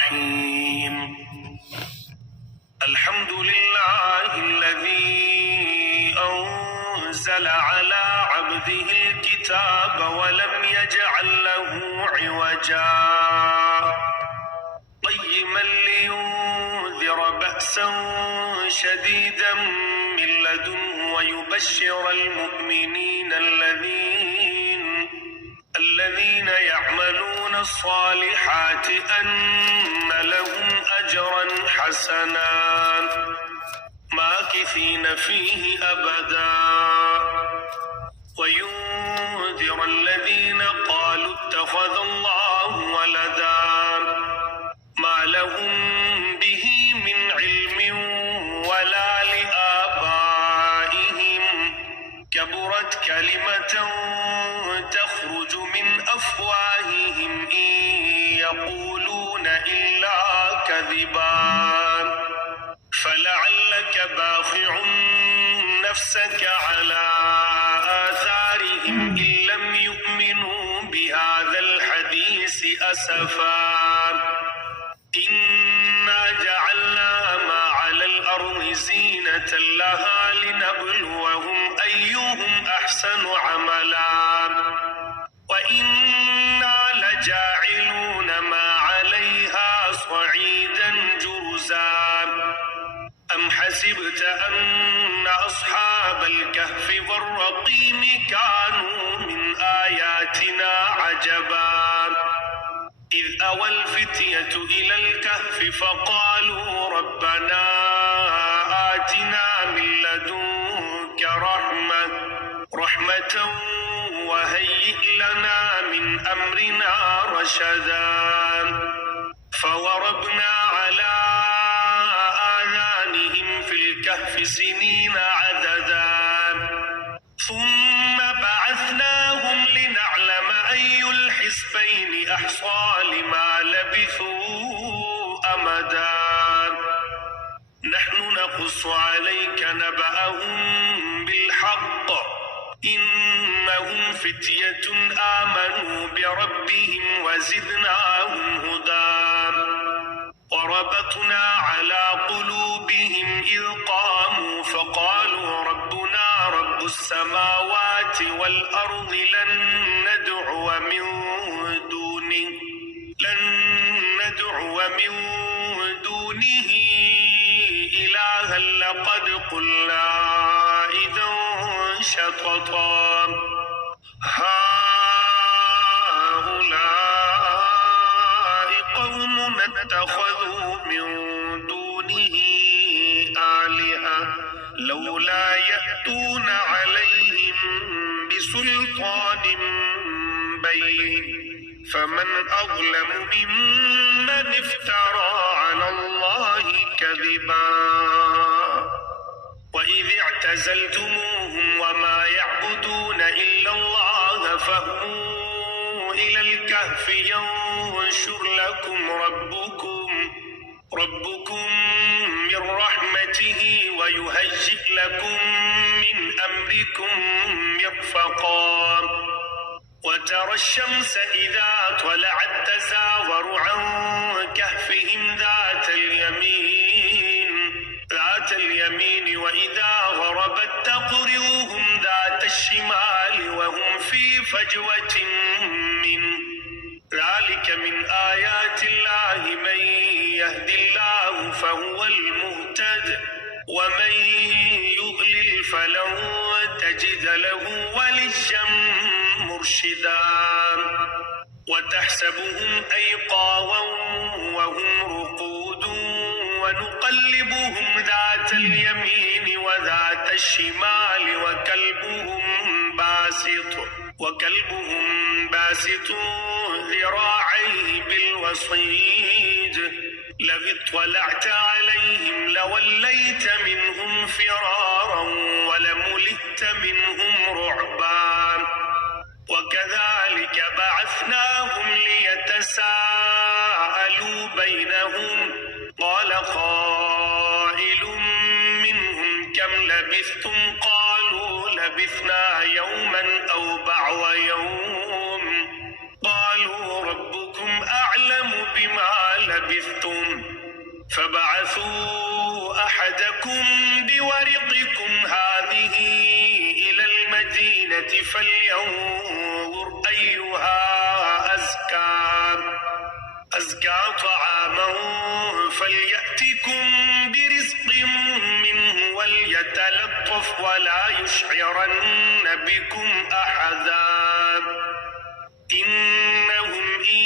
الرحيم. الحمد لله الذي أنزل على عبده الكتاب ولم يجعل له عوجا قيما لينذر بأسا شديدا من لدنه ويبشر المؤمنين الذين يعملون الصالحات أن لهم أجرا حسنا ماكثين فيه أبدا وينذر الذين قالوا اتخذ الله ولدا ما لهم به من علم ولا لآبائهم كبرت كلمة تخرج من أفواههم إن يقولون إلا كذبا فلعلك باخع نفسك على آثارهم إن لم يؤمنوا بهذا الحديث أسفا إنا جعلنا ما على الأرض زينة لها لنبلوهم أيهم أحسن عملا وإنا لجاعلون ما عليها صعيدا جرزا أم حسبت أن أصحاب الكهف والرقيم كانوا من آياتنا عجبا إذ أوى الفتية إلى الكهف فقالوا ربنا آتنا من لدنك رحمة وهيئ لنا من أمرنا رشدا فوربنا على آذانهم في الكهف سنين عددا ثم بعثناهم لنعلم أي الحزبين أحصى لما لبثوا أمدا نحن نقص عليك نبأهم بالحق إنهم فتية آمنوا بربهم وزدناهم هدى وربطنا على قلوبهم إذ قاموا فقالوا ربنا رب السماوات والأرض لن ندعو من دونه إلها لقد قلنا إذا شططا هؤلاء قوم اتخذوا من دونه آلهة لولا يأتون عليهم بسلطان بين فمن أظلم ممن افترى على الله كذبا وإذ اعتزلتموهم وما يعبدون إلا الله فاهووا إلى الكهف ينشر لكم ربكم من رحمته ويهيئ لكم من أمركم مرفقا وترى الشمس إذا طلعت تزاور عن كهفهم ذات اليمين وإذا غربت تقرضهم ذات الشمال وهم في فجوة منه ذلك من آيات الله من يهد الله فهو المهتد ومن يضلل فلن تجد له وليا مرشدا وتحسبهم أيقاظا وهم رقود ونقلبهم ذات اليمين وذات الشمال وكلبهم باسط ذراعيه بالوصيد لو اطلعت عليهم لوليت منهم فرارا ولملئت منهم رعبا وكذلك بعثناهم ليتساءلوا بينهم قال قائل منهم كم لبثتم قالوا لبثنا يوما أو بعض يوم قالوا ربكم أعلم بما لبثتم فبعثوا أحدكم بورقكم هذه إلى المدينة فلينظر أيها أزكى طعاما فليأتكم برزق منه وليتلطف ولا يشعرن بكم أحدا إنهم إن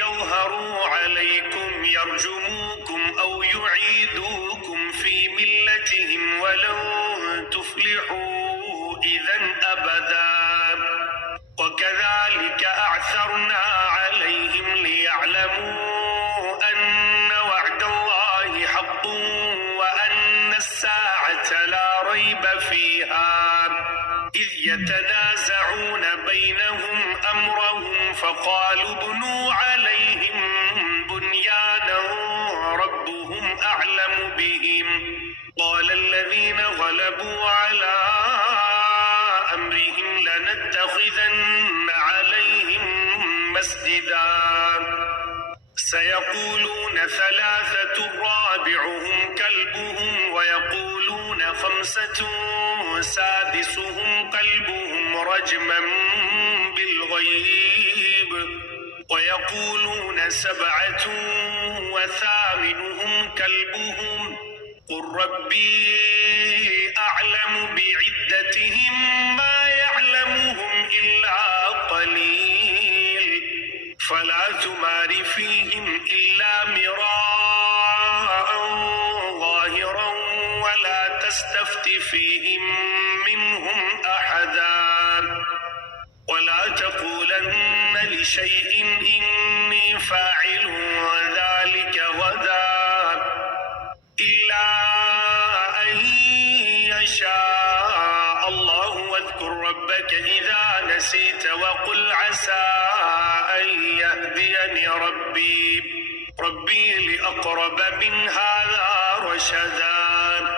يظهروا عليكم يرجموكم أو يعيدوكم في ملتهم ولن تفلحوا إذا أبدا وكذلك أعثرنا عليهم ليعلموا أن وعد الله حق وأن الساعة لا ريب فيها إذ يتنازعون بينهم أمرهم فقالوا ابنوا عليهم بنيانا ربهم أعلم بهم قال الذين غلبوا على أمرهم لنتخذن عليهم مسجدا سيقولون ثلاثة رابعهم كلبهم ويقولون خمسة سادسهم كلبهم رجما بالغيب ويقولون سبعة وثامنهم كلبهم قل ربي أعلم بعدتهم ما يعلمهم إلا قليل فلا تمار فيهم إلا مراء ظاهرا ولا تستفت فيهم منهم أحدا ولا تقولن لشيء إني فاعل ذلك غدا إلا أن يشاء الله واذكر ربك إذا نسيت وقل عسى أن يهديني ربي لأقرب من هذا رشدا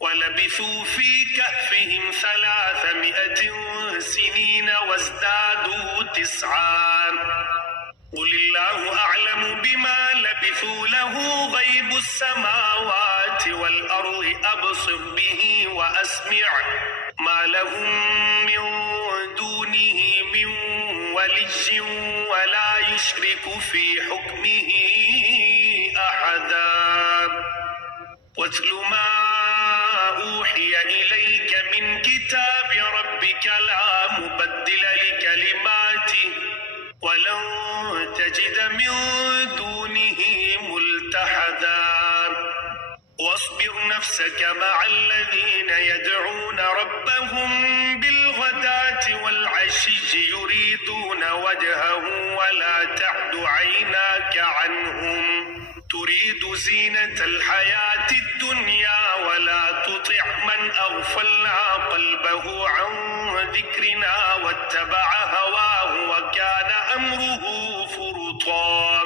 ولبثوا في كهفهم 300 سنين وازدادوا 9 قل الله أعلم بما لبثوا له غيب السماوات والأرض أبصر به وأسمع ما لهم من دونه من ولي ولا يشرك في حكمه أحدا واتل ما أوحي إليك من كتاب ربك لا مبدل لكلماته ولن تجد من دونه ملتحدا واصبر نفسك مع الذين يدعون ربهم بالغداة والعشي يريدون وجهه ولا تعد عيناك عنهم تريد زينة الحياة الدنيا ولا تطع من أغفلنا قلبه عن ذكرنا واتبع هواه وكان أمره فرطا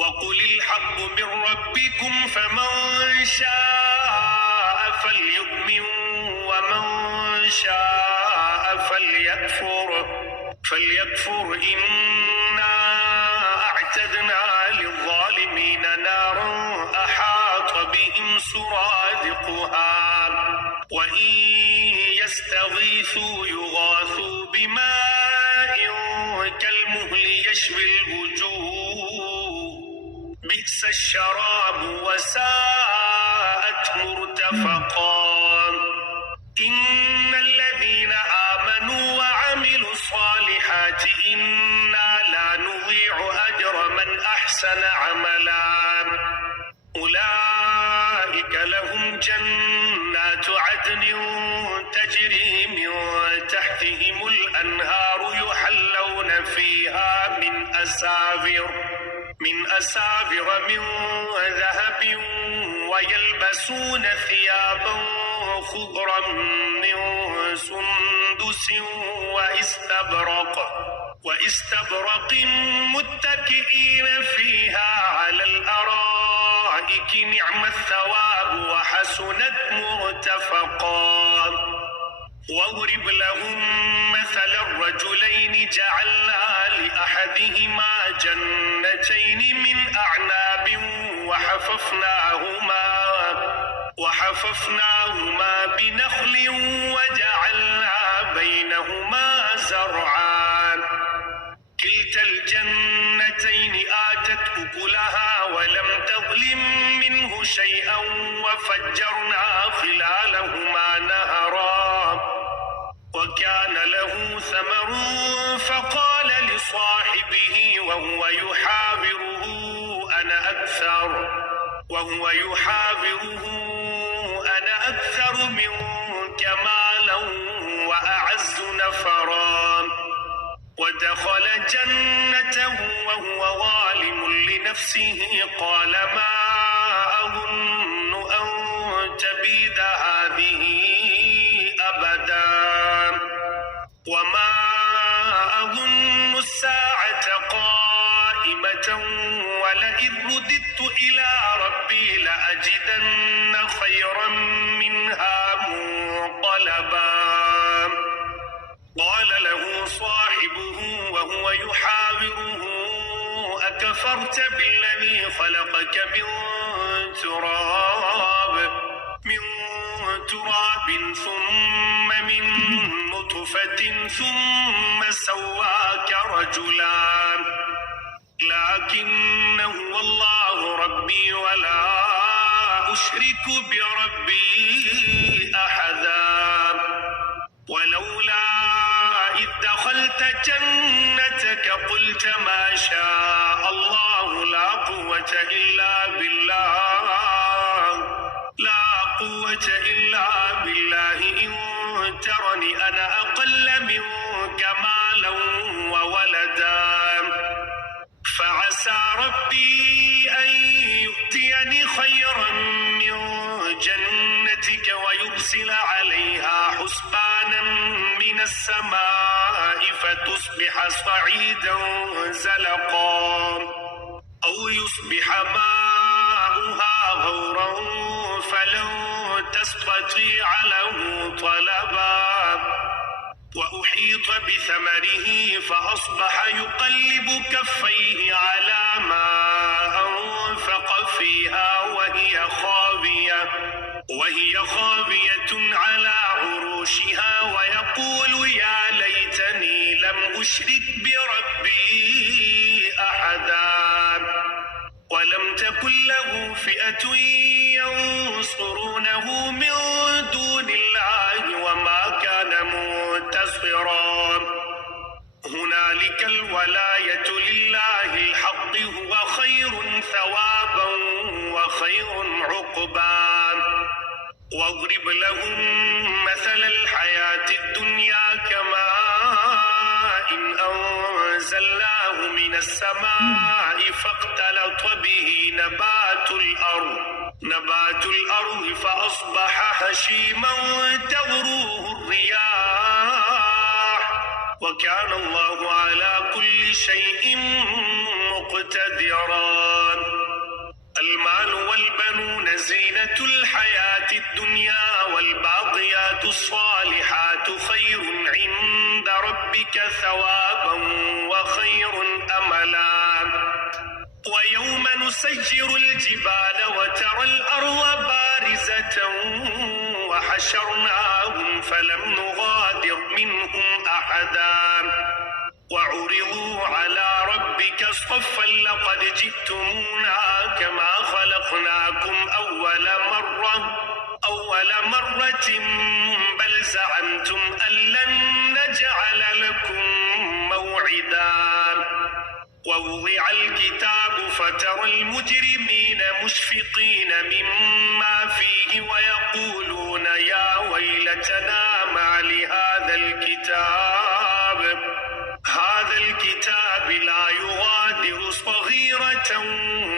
وقل الحق من ربكم فمن شاء فليؤمن ومن شاء فليكفر إنا أعتدنا للظالمين نارا أحاط بهم سرادقها وإن يستغيثوا يغاثوا بماء كالمهل يشوي الوجوه بئس الشراب وساءت مرتفقا إن الذين آمنوا وعملوا الصالحات إنا لا نضيع أجر من أحسن عملا أولئك لهم جنات عدن تجري من تحتهم الأنهار يحلون فيها من أساور من ذهب ويلبسون ثيابا خضرا من سندس واستبرق متكئين فيها على الأرائك نعم الثواب وحسنت مرتفقا واضرب لهم مثل الرجلين جعلنا لأحدهما جنتين من أعناب وحففناهما بنخل وجعلنا بينهما زرعا كلتا الجنتين آتت أكلها ولم تظلم منه شيئا وفجرنا خلالهما نهرا وكان له ثمر فقال لصاحبه وهو يحاوره أنا أكثر منك مالا وأعز نفرا ودخل جنته وهو ظالم لنفسه قال ما أظن أن تبيد هذه أبدا وما أظن الساعة قائمة ولئن رددت إلى ربي لأجدن خيرا منها منقلبا قال له صاحبه وهو يحاوره أكفرت بالذي خلقك من تراب ثم من نطفة ثم سواك رجلا لكن هو الله ربي ولا أشرك بربي أحدا ولولا إذ دخلت جنتك قلت ما شاء الله لا قوة إلا بالله إن ترني أنا أقل منك مالا وولدا فعسى ربي أن يؤتيني خيرا من جنتك ويرسل عليها حسبانا من السماء فتصبح صعيدا زلقا أو يصبح ماؤها غورا فلن تستطيع له طلبا وأحيط بثمره فأصبح يقلب كفيه على ما أنفق فيها وهي خاوية على عروشها ويقول يا ليتني لم أشرك بربي أحدا ولم تكن له فئة ينصرونه من دون الله وما كان منتصرا هنالك الولاية لله الحق هو خير ثوابا وخير عقبا واضرب لهم مثل الحياة الدنيا كماء إن أنزلناه من السماء فاختلط به نبات الأرض فأصبح هشيما تذروه الرياح وكان الله على كل شيء مقتدرا المال والبنون زينة الحياة الدنيا والباقيات الصالحات خير عند ربك ثوابا وخير أملا ويوم نسير الجبال وترى الأرض بارزة وحشرناهم فلم نغادر منهم أحدا وعرضوا على ربك صفا لقد جئتمونا كما خلقناكم أول مرة بل زعمتم أن لن نجعل لكم موعدا ووضع الكتاب فترى المجرمين مشفقين مما فيه ويقولون يا ويلتنا ما لهذا الكتاب لا يغادر صغيرة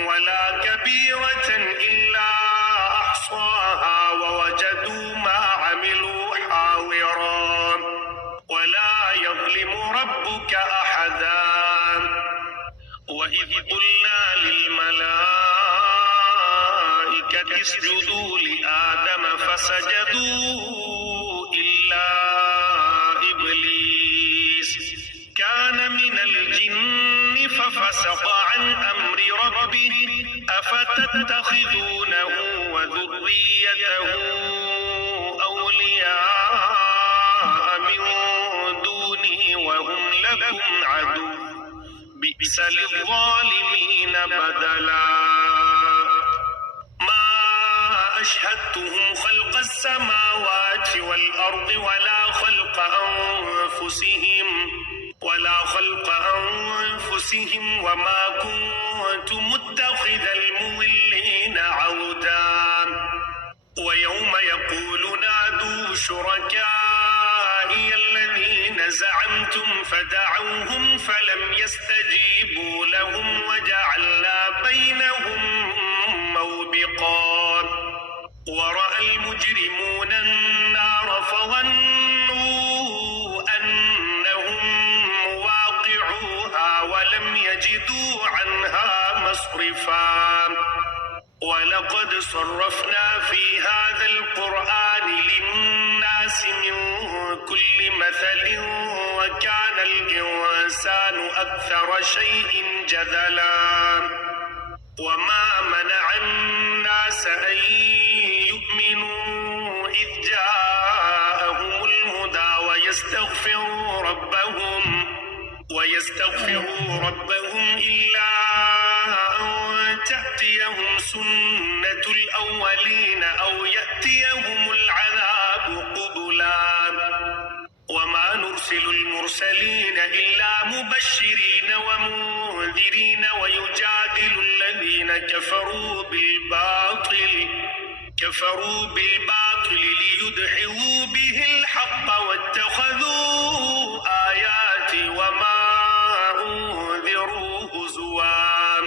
ولا كبيرة إلا أحصاها ووجدوا ما عملوا حاضرا ولا يظلم ربك أحدا وإذ قلنا للملائكة اسجدوا لآدم فسجدوا إلا ربه أفتتخذونه وذريته أولياء من دوني وهم لكم عدو بئس للظالمين بدلا ما أشهدتهم خلق السماوات والأرض ولا خلق أنفسهم وما كنت متخذ المضلين عضدا ويوم يقول نادوا شركائي الذين زعمتم فدعوهم فلم يستجيبوا لهم وجعلنا بينهم موبقا ورأى المجرمون النار فظنوا أنهم مواقعوها ولم يجدوا عنها مصرفا ولقد صرفنا في هذا القرآن للناس من كل مثل وكان الإنسان أكثر شيء جدلا وما منع الناس أن يؤمنوا إذ جاءهم الهدى ويستغفروا ربهم إلا أن تأتيهم سنة الأولين أو يأتيهم العذاب قبلا وما نرسل المرسلين إلا مبشرين ومنذرين ويجادل الذين كفروا بالباطل ليدحضوا به الحق واتخذوا آياتي وما أنذروا هزوا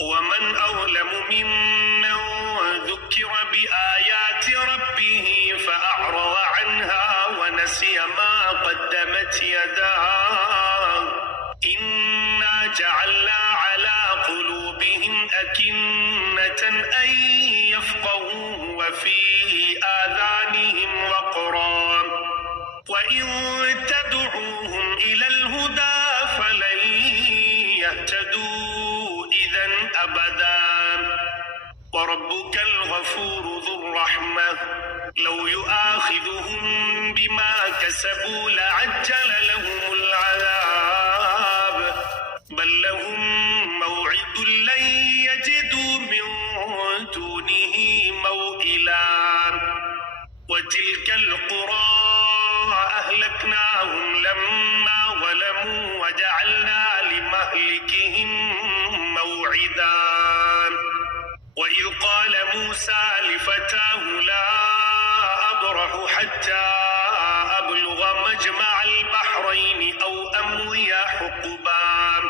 ومن أظلم ممن ذكر بآيات ربه فأعرض عنها ونسي ما قدمت يداه إنا جعلنا على قلوبهم أكنة أن يفقهوه وفي آذانهم وقرا وإن تدعوهم إلى الهدى فلن يهتدوا إذا أبدا وربك الغفور ذو الرحمة لو يؤاخذهم بما كسبوا لعجل لهم العذاب بل لهم موعد لن يجدوا من دونه موئلا وتلك القرى أهلكناهم لما ظلموا وجعلنا لمهلكهم موعدا وإذ قال موسى لفتاه لا أبرح حتى أبلغ مجمع البحرين أو أمضي حقبا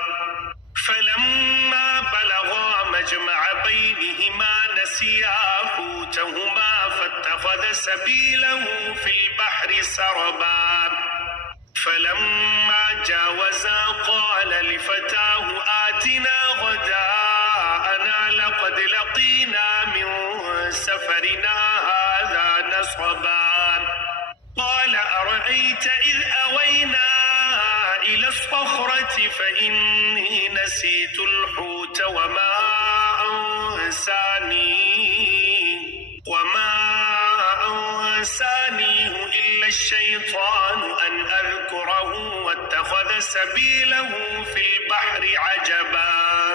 فلما بلغا مجمع بينهما نسيا حوتهما فاتخذ سبيله في البحر سربا فلما جاوزا قال لفتاه آتنا غداءنا لقد لقينا من سفرنا هذا نصبا قال أرأيت إذ أوينا إلى الصخرة فإني نسيت الحوت وما أنسانيه إلا الشيطان أن أذكره واتخذ سبيله في البحر عجبا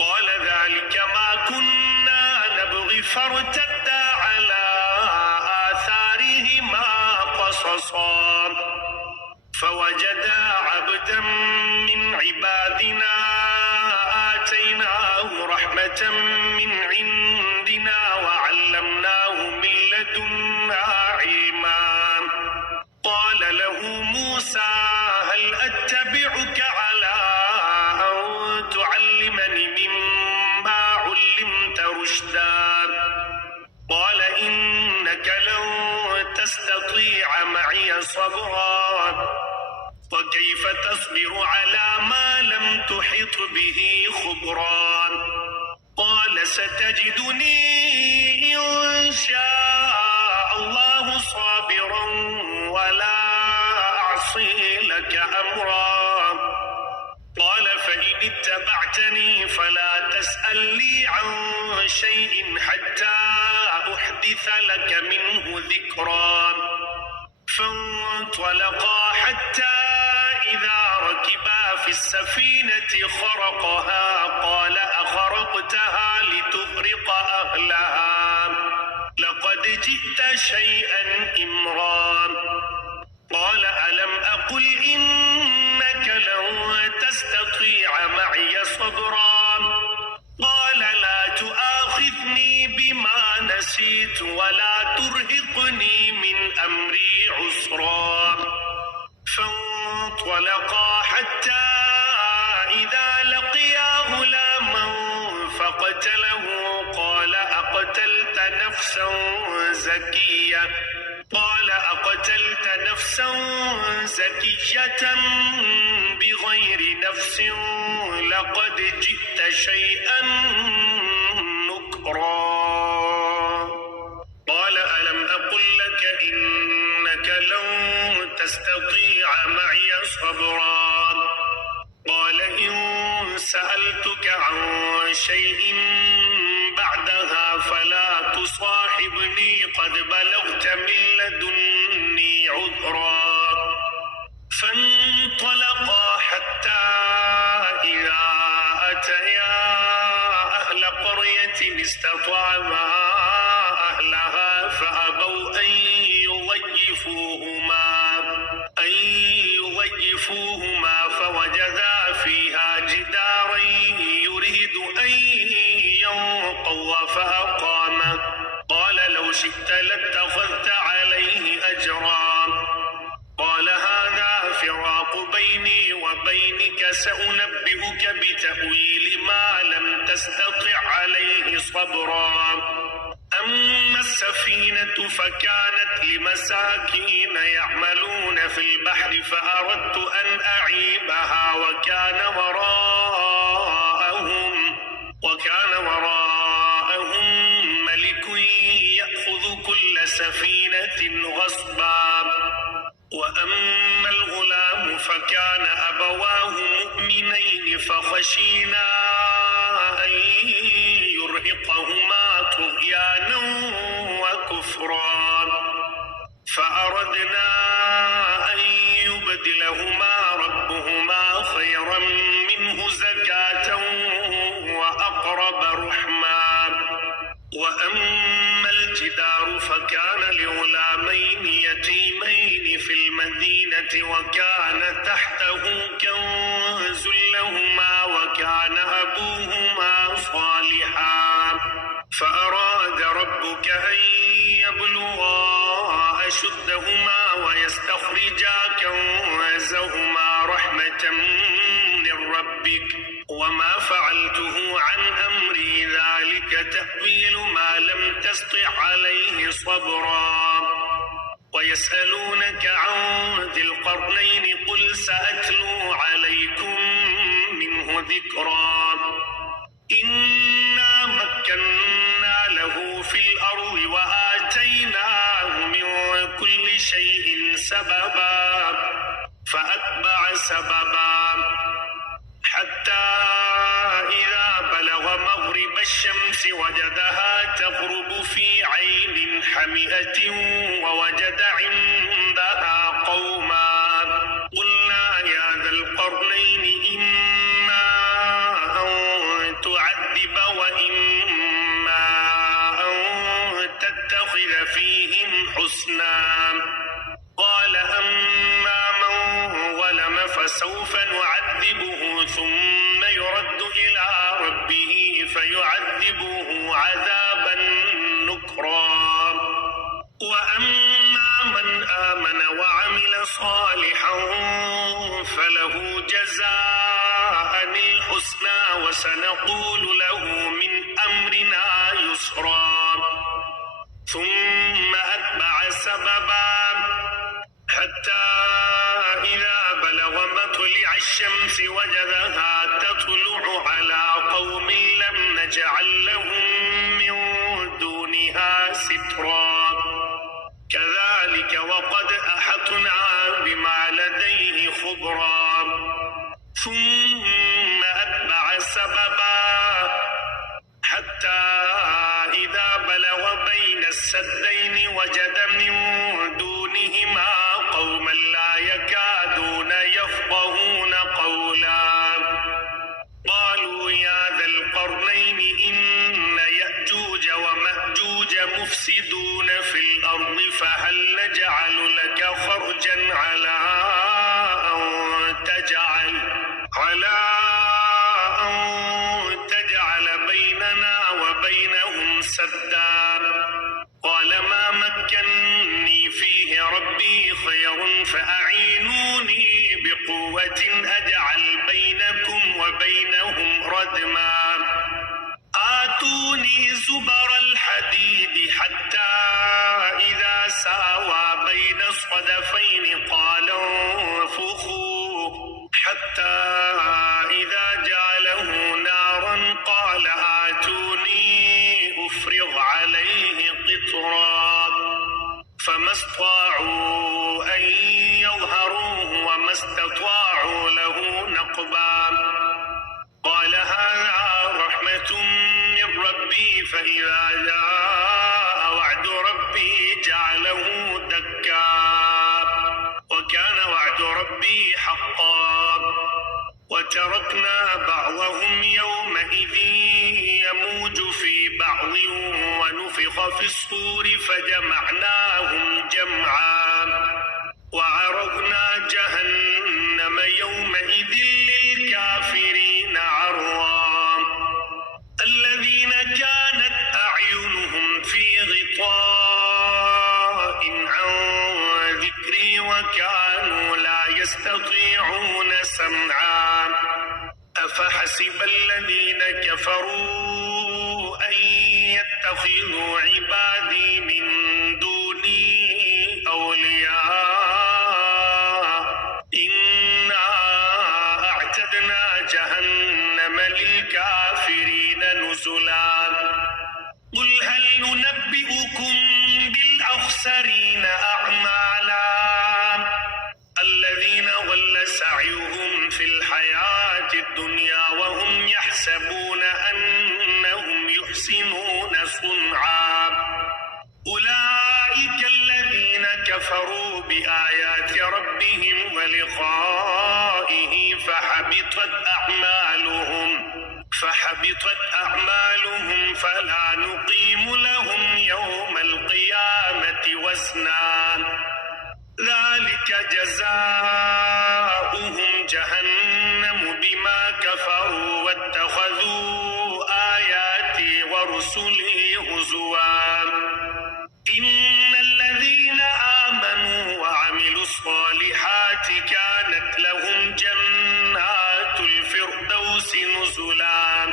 قال ذلك ما كنا نبغي فارتدا على آثارهما قصصا فوجدا عبدا من عبادنا آتيناه رحمة من عندنا وعلمناه من لدنا علما قال له موسى هل أتبعك على أن تعلمني مما علمت رشدا قال إنك لن تستطيع معي صبرا وكيف تصبر على ما لم تحط به خبرا قال ستجدني إن شاء الله صابرا ولا أعصي لك أمرا قال فإن فإن اتبعتني فلا تسألني عن شيء حتى أحدث لك منه ذكرا. فانطلقا حتى إذا ركبا في السفينة خرقها قال أخرقتها لتغرق أهلها لقد جئت شيئا إمرا. قال ألم أقل إنك لن تستطيع معي صبرا. قال لا تؤاخذني بما نسيت ولا ترهقني من أمري عسرا. فانطلقا حتى إذا لقيا غلاما فقتله قال أقتلت نفسا زكية بغير نفس لقد جئت شيئا نكرا. قال ألم أقل لك إنك لن تستطيع معي صبرا. قال إن سألتك عن شيء بعدها فلا تصاحبني قد بلغت من لدني عذرا. فانطلقا حتى إذا أتيا أهل قرية استطعما أهلها فأبوا أن يضيفوهما فوجدا فيها جدارا يريد أن ينقض فأقامه. قال لو شئت لاتخذت عليه أجرا. قال هذا فراق بيني وبينك سأنبئك بتأويل ما لم تستطع عليه صبرا. أما السفينة فكانت لمساكين يعملون في البحر فأردت أن أعيبها وكان وراءهم ملك يأخذ كل سفينة غصبا. وأما الغلام فكان أبواه مؤمنين فخشينا أن يرهقهما طغيانا وكفرا. فأردنا أن يبدلهما ربهما خيرا منه زكاة وأقرب رحما. وأما الجدار فكان لغلامين يتيمين في المدينة وكان تحته كنز لهما وكان أبوهما صالحا. فأراد ربك أن يبلغا أشدهما ويستخرجا كنزهما رحمة من ربك وما فعلته عن أمري ذلك تأويل ما لم تسطع عليه صبرا. ويسألونك عن ذي القرنين قل سأتلو عليكم منه ذكرا. إنا مكنا له في الأرض وآتيناه من كل شيء سببا فأتبع سببا حتى إذا بلغ مغرب الشمس وجدها تغرب في عين حمئة ووجد عندها قوما. قلنا يا ذا القرنين إما أن تعذب وإما أن تتخذ فيهم حسنا. قال أما من ظلم فسوف نعذبه ثم يرد إلى ربه فيعذبه عذابا نكرا. وأما من آمن وعمل صالحا فله جزاء الحسنى وسنقول له من أمرنا يسرا. ثم أتبع سببا حتى إذا بلغ مطلع الشمس وجدها تطلع على قوم لم نجعل لهم من دونها سترا. كذلك وقد أحطنا بما لديه خبرا. ثم السدين وجد من دونهما قوما لا يكادون يفقهون قولا قالوا يا ذا القرنين إن يأجوج ومأجوج مفسدون في الأرض فهل نجعل لك خرجا على أن تجعل بيننا وبينهم سدا قال ما مكني فيه ربي خير فأعينوني بقوة أجعل بينكم وبينهم ردما آتوني زبر الحديد حتى إذا ساوى بين الصدفين قال انفخوا حتى إذا جعله نارا قال آتوني أفرغ عليه قطرا فما استطاعوا أن يظهروه وما استطاعوا له نقبا قال هذا رحمة من ربي فإذا جاء وعد ربي جعله دكا وكان وعد ربي حقا وتركنا بعضهم يومئذ يموج في بعض ونفخ في الصور فجمعناهم جمعا وعرضنا جهنم يومئذ للكافرين عرضا الذين كانت أعينهم في غطاء عن ذكري وكانوا لا يستطيعون سمعا أفحسب الذين كفروا أن يتخذوا عبادي من دوني أولياء إنا أعتدنا جهنم للكافرين نزلا قل هل ننبئكم بالأخسرين أعمالا الذين ضل سعيهم في الحياة الدنيا وهم يحسبون أنهم يحسنون صنعا أولئك الذين كفروا بآيات ربهم ولقائه فحبطت أعمالهم فلا نقيم لهم يوم القيامة وزنا ذلك جزاؤهم جهنم بما كفروا واتخذوا آياتي ورسلي هزوا إن الذين آمنوا وعملوا الصالحات كانت لهم جنات الفردوس نزلا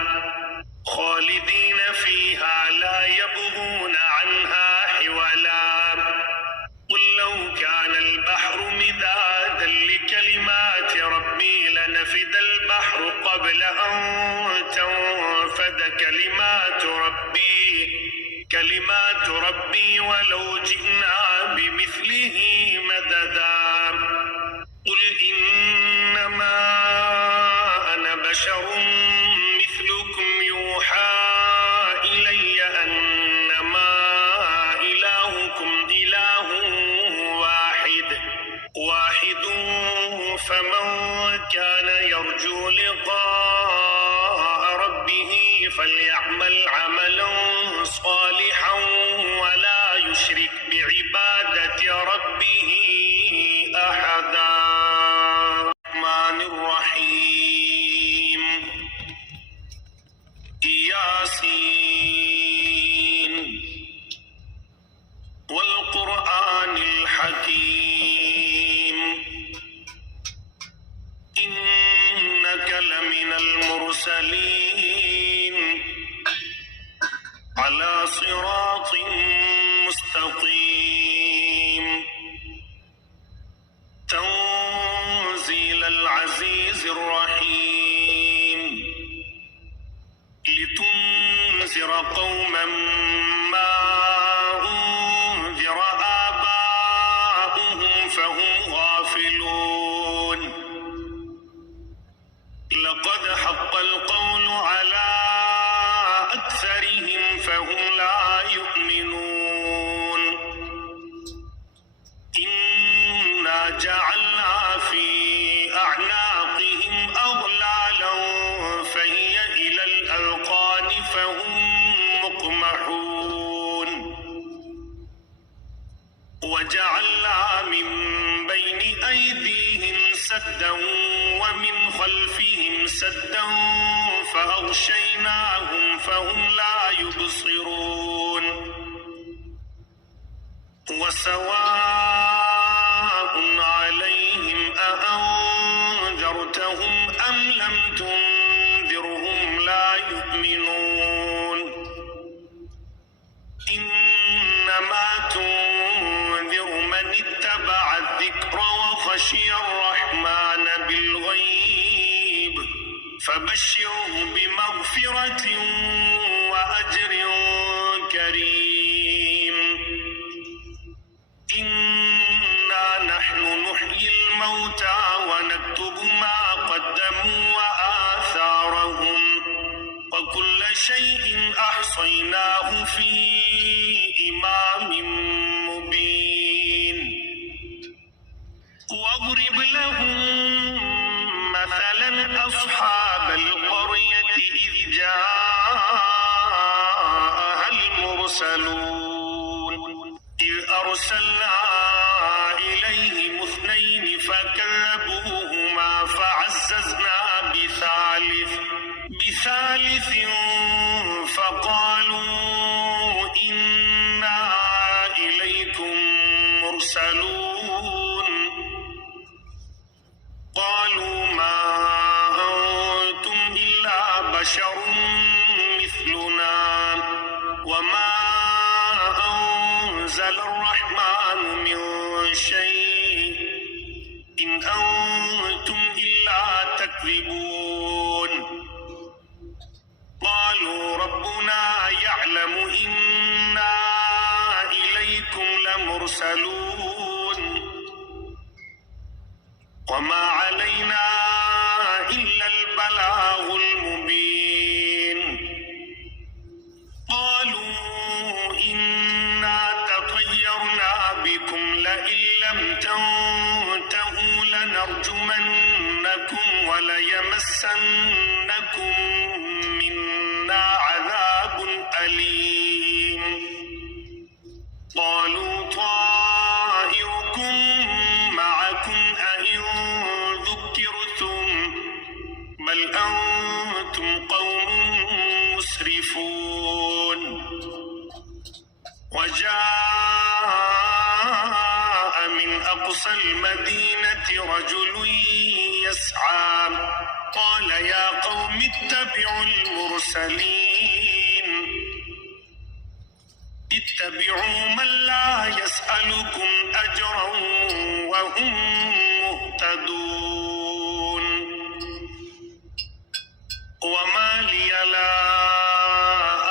خالدين فيها لا يبغون عنها حولا قل لو كان البحر مدادا لكلمات ربي لنفد البحر قبل أن تنفد كلمات ربي ولو جئنا بمثله مددا قل إنما أنا بشر مثلكم يوحى إلي أنما إلهكم إله واحد فمن كان يرجو لقاء ربه فليعمل عملا صالحا ولا يشرك بعبادة ربه أحدا الرحمن الرحيم ياسين والقرآن الحكيم إنك لمن المرسلين على صراط مستقيم تنزيل العزيز الرحيم لتنذر قوما ما أنذر آباؤهم فهم غافلون لقد حق القول على أكثرهم فهم لا يؤمنون فهم مقمحون وجعلنا من بين أيديهم سدا ومن خلفهم سدا فأغشيناهم فهم لا يبصرون وسواء عليهم أأنذرتهم أم لم تنذرهم لا يؤمنون إنما تنذر من اتبع الذكر وخشي الرحمن بالغيب فبشره بمغفرة وأجر كريم إنا نحن نحيي الموتى ونكتب ما قدموا وآثارهم وكل شيء أحصيناه في إمام مبين واضرب لهم مثلا أصحاب القرية إذ جاءها المرسلون إذ أرسلنا إليهم اثنين فكذبوهما فعززنا بثالث فقالوا إنا إليكم مرسلون قالوا ما أنتم إلا بشر مثلنا وما أنزل الرحمن من شيء إن أنتم إلا تكذبون قالوا ربنا يعلم إنا إليكم لمرسلون وما علينا إلا البلاغ المبين قالوا إنا تطيرنا بكم لئن لم تنتهوا لنرجمنكم وليمسنكم منا عذاب أليم قالوا طائركم معكم أئن ذكرتم بل أنتم قوم مسرفون وجاء من أقصى المدينة رجل يسعى قال يا قوم اتبعوا المرسلين اتبعوا من لا يسألكم أجرا وهم مهتدون وما لي لا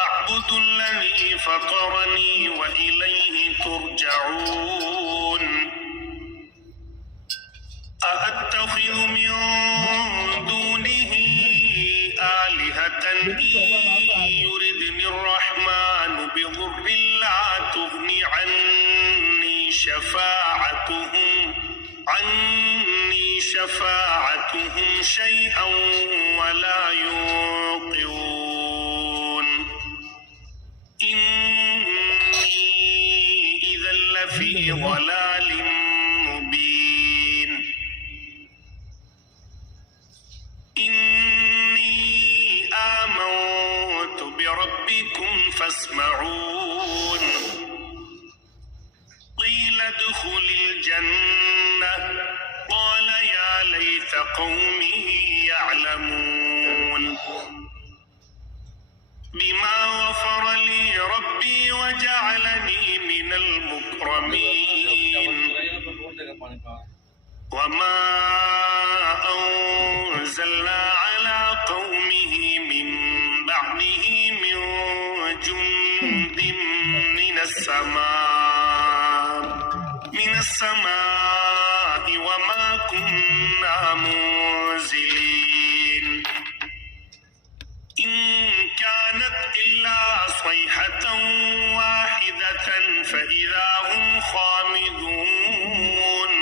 أعبد الذي فطرني وإليه ترجعون أأتخذ من دونه آلهة إن يردني الرحمن بضر لا تغني عني شفاعتهم شيئا ولا ينقذون إني إذا لفي ضلال مبين إني آمنت بربكم فاسمعون قيل ادخل الجنة قال يا ليت قومي يعلمون بما غفر لي ربي وجعلني من المكرمين وما أنزلنا على قومه من بعده من جند من السماء وما كنا منزلين إن كانت إلا صيحة واحدة فإذا هم خامدون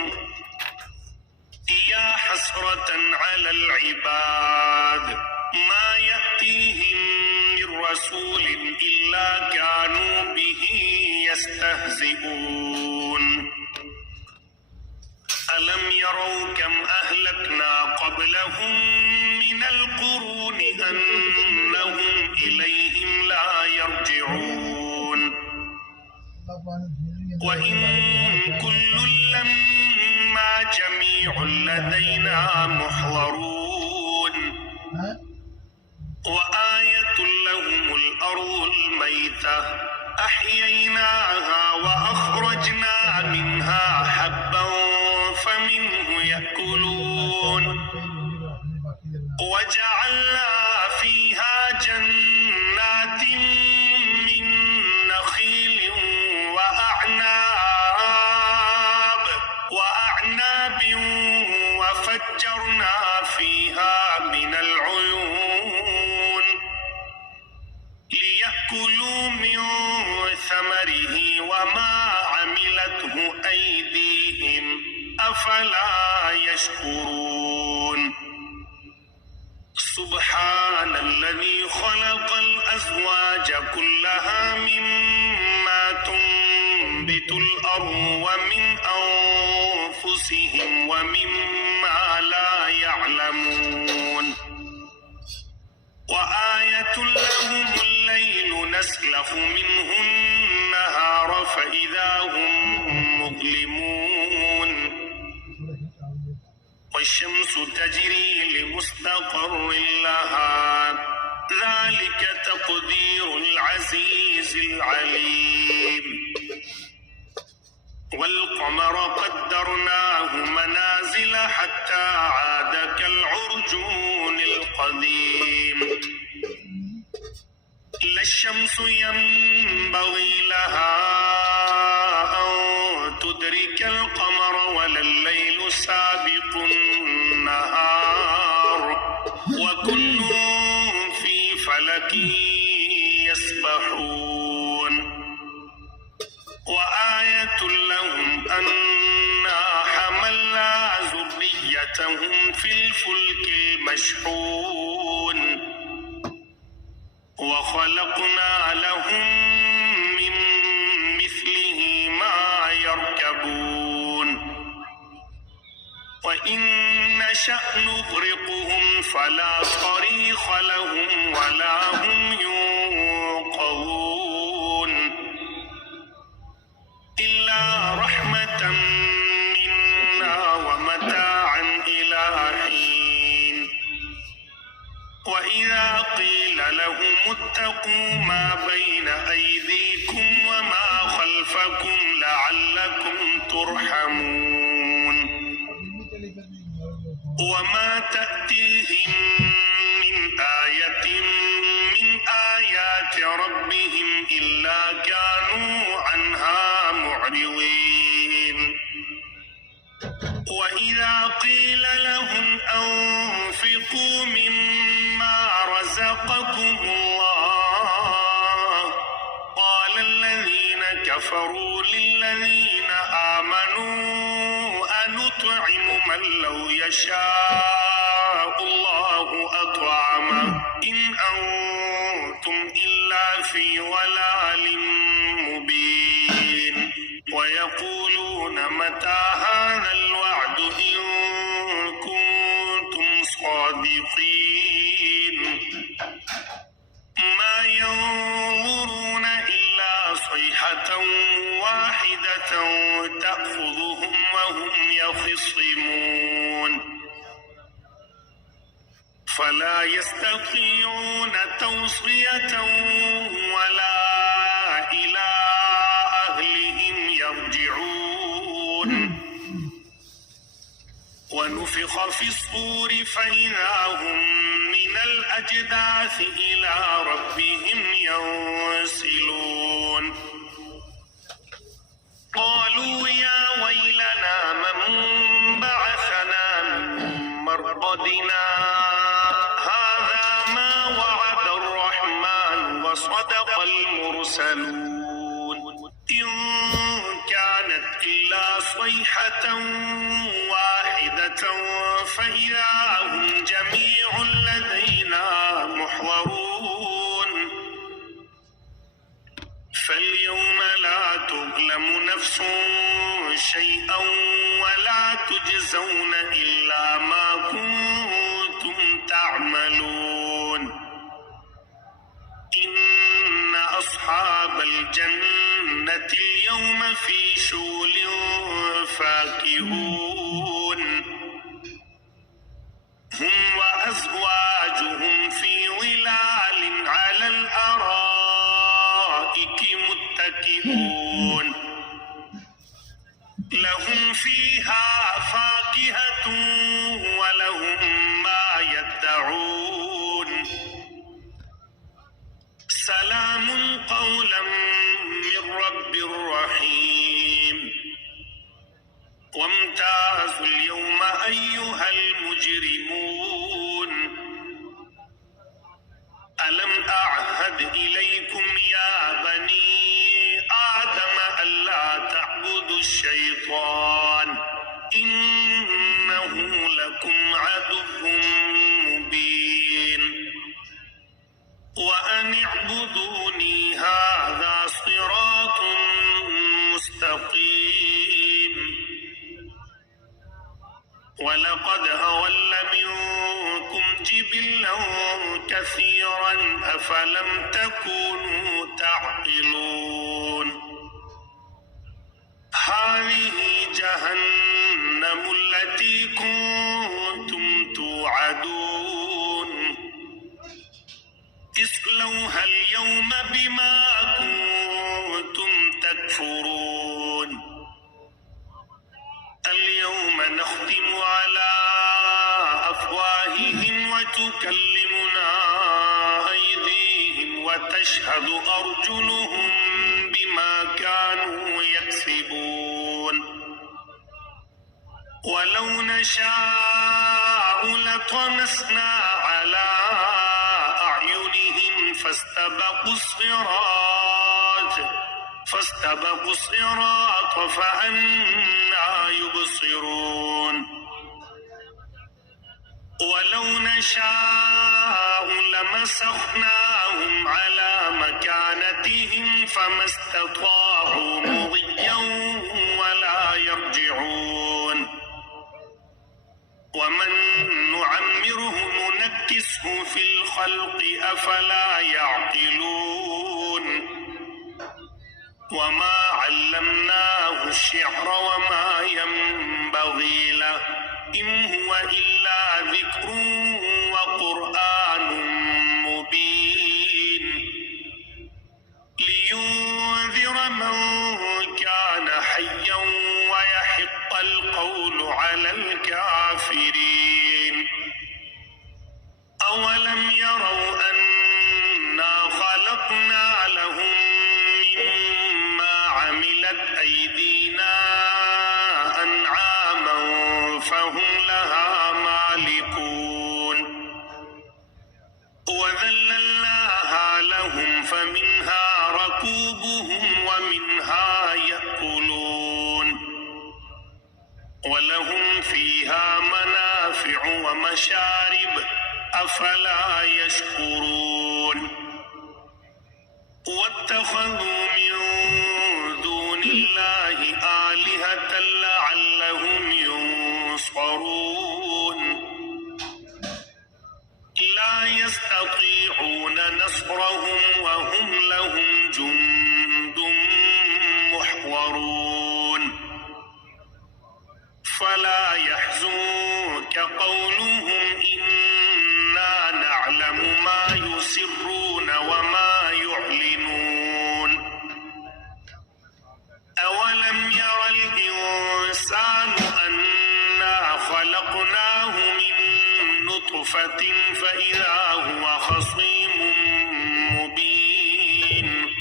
يا حسرة على العباد ما يأتيهم من رسول إلا كانوا به يستهزئون ألم يروا كم أهلكنا قبلهم من القرون أنهم إليهم لا يرجعون وإن كل لما جميع لدينا محضرون وآية لهم الأرض الميتة أحييناها وأخرجنا منها حبا فمنه يأكلون وجعلنا فيها جنات من نخيل وأعناب وفجرنا فيها من العيون ليأكلوا من ثمره وما عملته أيديهم أفلا يشكرون سبحان الذي خلق الأزواج كلها مما تنبت الأرض ومن أنفسهم ومما لا يعلمون وآية لهم الليل نسلخ منه النهار فإذا هم مظلمون والشمس تجري لمستقر لها ذلك تقدير العزيز العليم والقمر قدرناه منازل حتى عاد كالعرجون القديم لا الشمس ينبغي لها أن تدرك القمر ولا الليل سابق النهار وكل في فلك يسبحون وآية لهم أنا حملنا ذريتهم في الفلك المشحون وخلقنا لهم من مثله ما يركبون وإن نشأ نغرقهم فلا صريخ لهم ولا هم ينقذون إلا رحمة منا ومتاعا إلى حين وإذا قيل لهم اتقوا ما بين أيديكم وما خلفكم لعلكم ترحمون وما تأتيهم من آية من آيات ربهم إلا كانوا عنها معرضين وإذا قيل لهم أنفقوا مما رزقكم الله قال الذين كفروا للذين آمنوا أنطعم من لو يشاء الله أطعمه إن أنتم إلا في ضلال مبين ويقولون متى هذا الوعد إن كنتم صادقين ما ينظرون إلا صيحة واحدة تأخذهم وهم يخصمون فلا يستطيعون توصية ولا إلى أهلهم يرجعون ونفخ في الصور فإذا هم من الأجداث إلى ربهم ينسلون قالوا يا ويلنا من بعثنا من مرقدنا هذا ما وعد الرحمن وصدق المرسلون إن كانت إلا صيحة واحدة فإذا هم جميع لدينا محضرون فاليوم لا تظلم نفس شيئا ولا تجزون إلا ما كنتم تعملون إن أصحاب الجنة اليوم في شغل فاكهون هم وأزواجهم في ظلال على الأرائك متكئون لهم فيها فاكهة ولهم ما يدعون سلام قولا من رب رحيم وامتازوا اليوم أيها المجرمون ألم أعهد إليكم يا بني آدم ألا تعبدوا الشيطان إنه لكم عدو مبين وأن اعبدوني هذا صراط مستقيم ولقد أضل منكم جبلا كثيرا أفلم تكونوا تعقلون هذه جهنم التي كنتم توعدون اصلوها اليوم بما كنتم تكفرون اليوم نختم على أفواههم وتكلمنا أيديهم وتشهد أرجلهم بما كانوا يكسبون ولو نشاء لطمسنا على أعينهم فاستبقوا الصراط فأنى يبصرون ولو نشاء لمسخناهم على مكانتهم فما استطاعوا مضيا ولا يرجعون ومن نعمره ننكسه في الخلق أفلا يعقلون وما علمناه الشعر وما ينبغي له إن هو إلا ذكر وقرآن مبين لينذر من كان حيا ويحق القول على الكافرين أولم يروا أنا خلقنا لهم مما عملت أيدينا أنعاما فهم لها مالكون وذللناها لهم فمنها ركوبهم ومنها يأكلون ولهم فيها منافع ومشارب أفلا يشكرون واتخذوا من دون الله آلهة لعلهم ينصرون لا يستطيعون نصرهم وهم لهم جند محضرون فلا يحزنك قولهم إنا نعلم ما يسرون وما يعلنون أولم ير الإنسان أنا خلقناه من نطفة فإذا هو خصيم مبين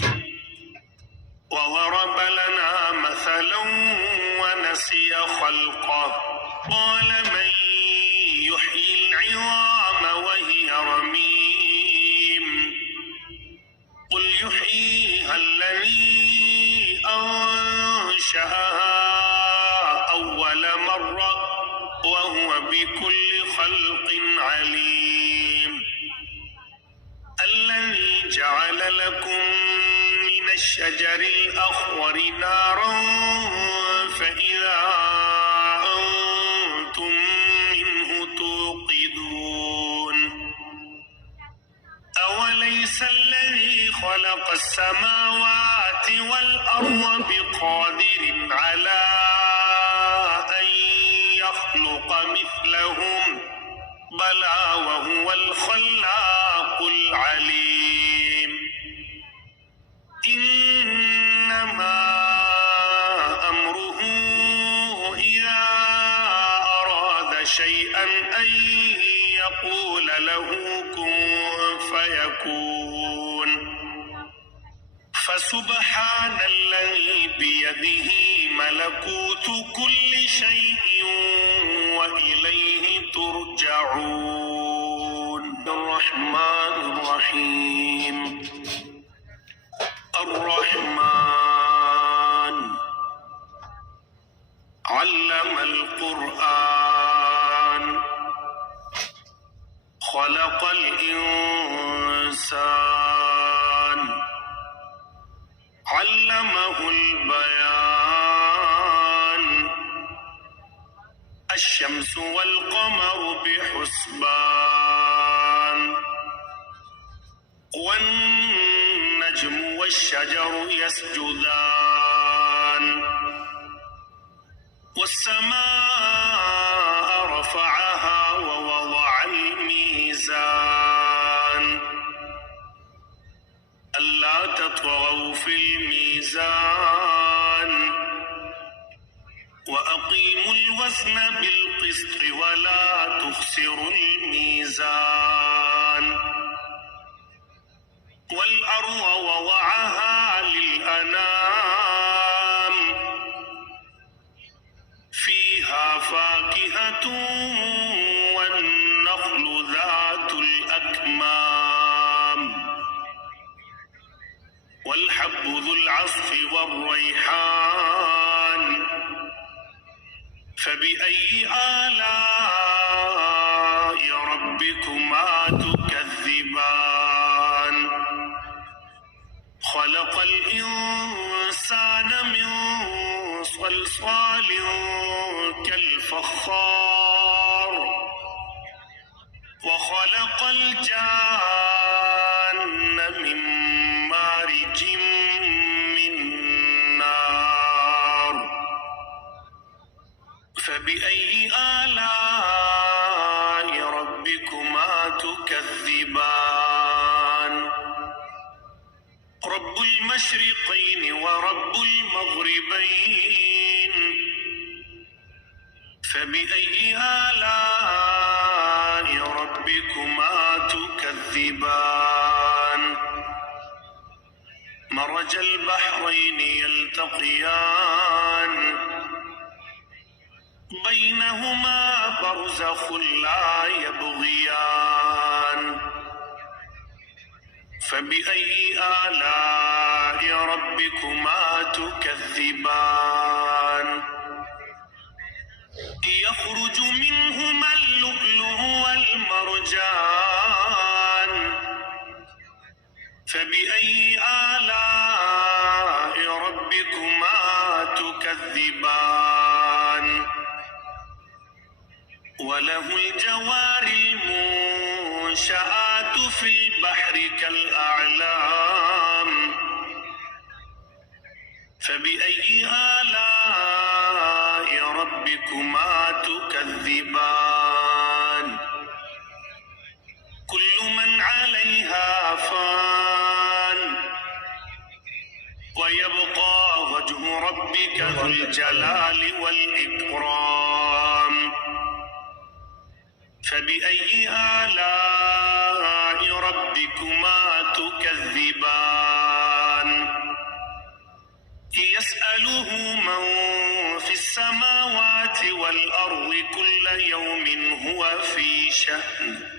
وضرب لنا مثلا ونسي خلقه قال من يحيي العظام وهي رميم قل يحييها الذي أنشأها أول مرة وهو بكل خلق عليم الذي جعل لكم من الشجر الأخضر نارا فإذا أنتم منه توقدون أوليس الذي خلق السماوات والأرض بقادر على أن يخلق مثلهم بلى وهو الخلاق العليم إنما أمره إذا أراد شيئا أن يقول له كن فيكون فسبحان الذي بيده ملكوت كل شيء وإليه ترجعون الرحمن الرحيم الرحمن علم القرآن خلق الإنسان علمه البيان الشمس والقمر بحسبان والنجم والشجر يسجدان والسماء رفعها ووضع الميزان ألا تطغوا في الميزان وأقيموا الوزن بالقسط ولا تخسروا الميزان والأرض وضعها للأنام فيها فاكهة والنخل ذات الأكمام والحب ذو العصف والريحان فبأي آلاء ربكما تكذبان خلق الإنسان من صلصال كالفخار وخلق الجان من مارج من نار فبأي آلاء ربكما تكذبان رب المشرقين ورب المغربين فبأي آلاء ربكما تكذبان مرج البحرين يلتقيان بينهما برزخ لا يبغيان فبأي آلاء ربكما تكذبان يخرج منهما اللؤلؤ والمرجان فبأي آلاء ربكما تكذبان وله الجوار المنشآت في البحر كالأعلام فبأي آلاء ربكما تكذبان كل من عليها فان ويبقى وجه ربك ذو الجلال والإكرام فبأي آلاء ربكما تكذبان يسأله من في السماوات والأرض كل يوم هو في شأن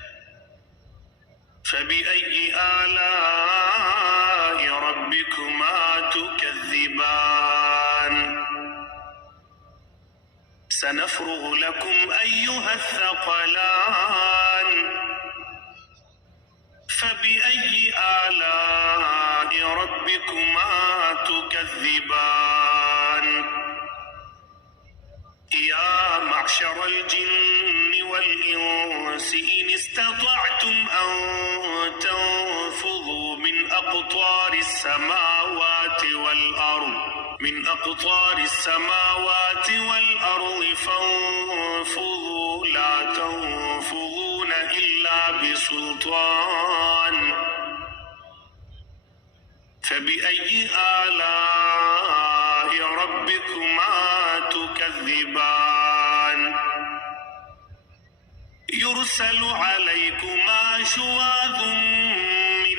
فبأي آلاء ربكما تكذبان سنفرغ لكم أيها الثقلان فبأي آلاء ربكما ربكما تكذبان يا معشر الجن والإنس إن استطعتم أن تنفذوا من أقطار السماوات والأرض فانفذوا لا تنفذون إلا بسلطان فبأي آلاء ربكما تكذبان يرسل عليكما شواظ من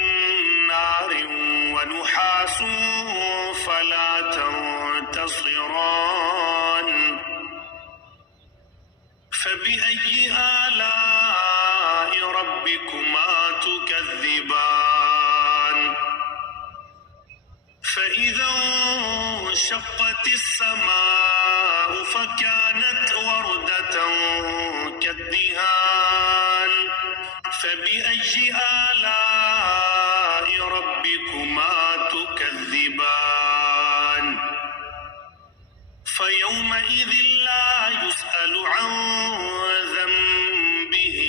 نار ونحاس فلا تنتصران فبأي آلاء ربكما تكذبان فإذا انشقت السماء فكانت وردة كالدهان فبأي آلاء ربكما تكذبان فيومئذ لا يسأل عن ذنبه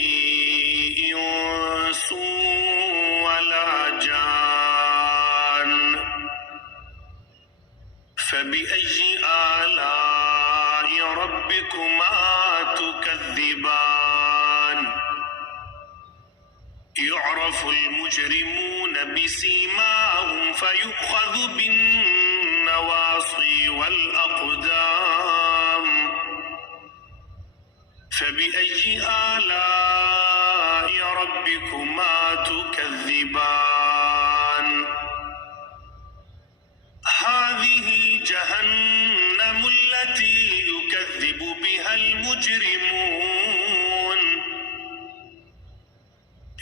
إنس ولا جان فبأي آلاء ربكما تكذبان يعرف المجرمون بسيماهم فيؤخذ بالنواصي والأقدام فبأي آلاء ربكما تكذبان هذه جهنم التي يكذب بها المجرمون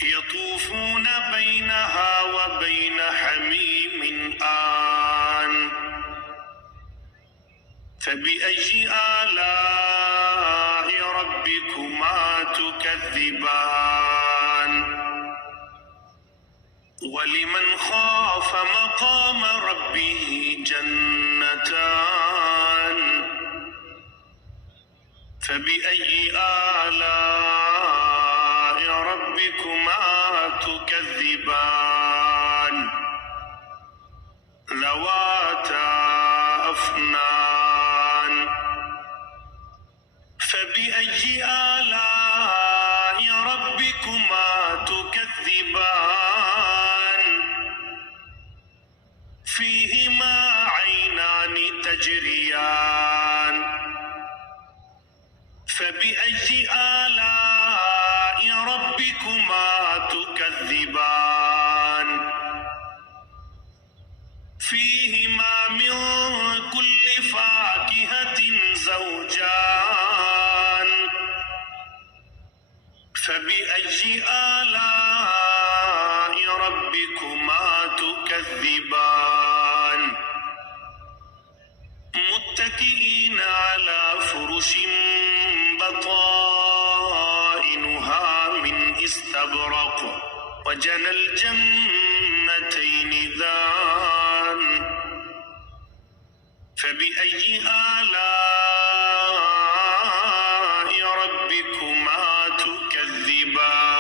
يطوفون بينها وبين حميم آن فبأي آلاء ربكما تكذبان ولمن خاف مقام ربه جنتان فبأي آلاء ربكما تكذبان ذواتا أفنان فبأي آلاء ربكما تكذبان فيهما عينان تجريان فبأي آلاء ربكما تكذبان فيهما من كل فاكهة زوجان فبأي آلاء ربكما تكذبان متكئين على فرش بطائنها من استبرق وجنى الجنتين دان فبأي آلاء ربكما تكذبان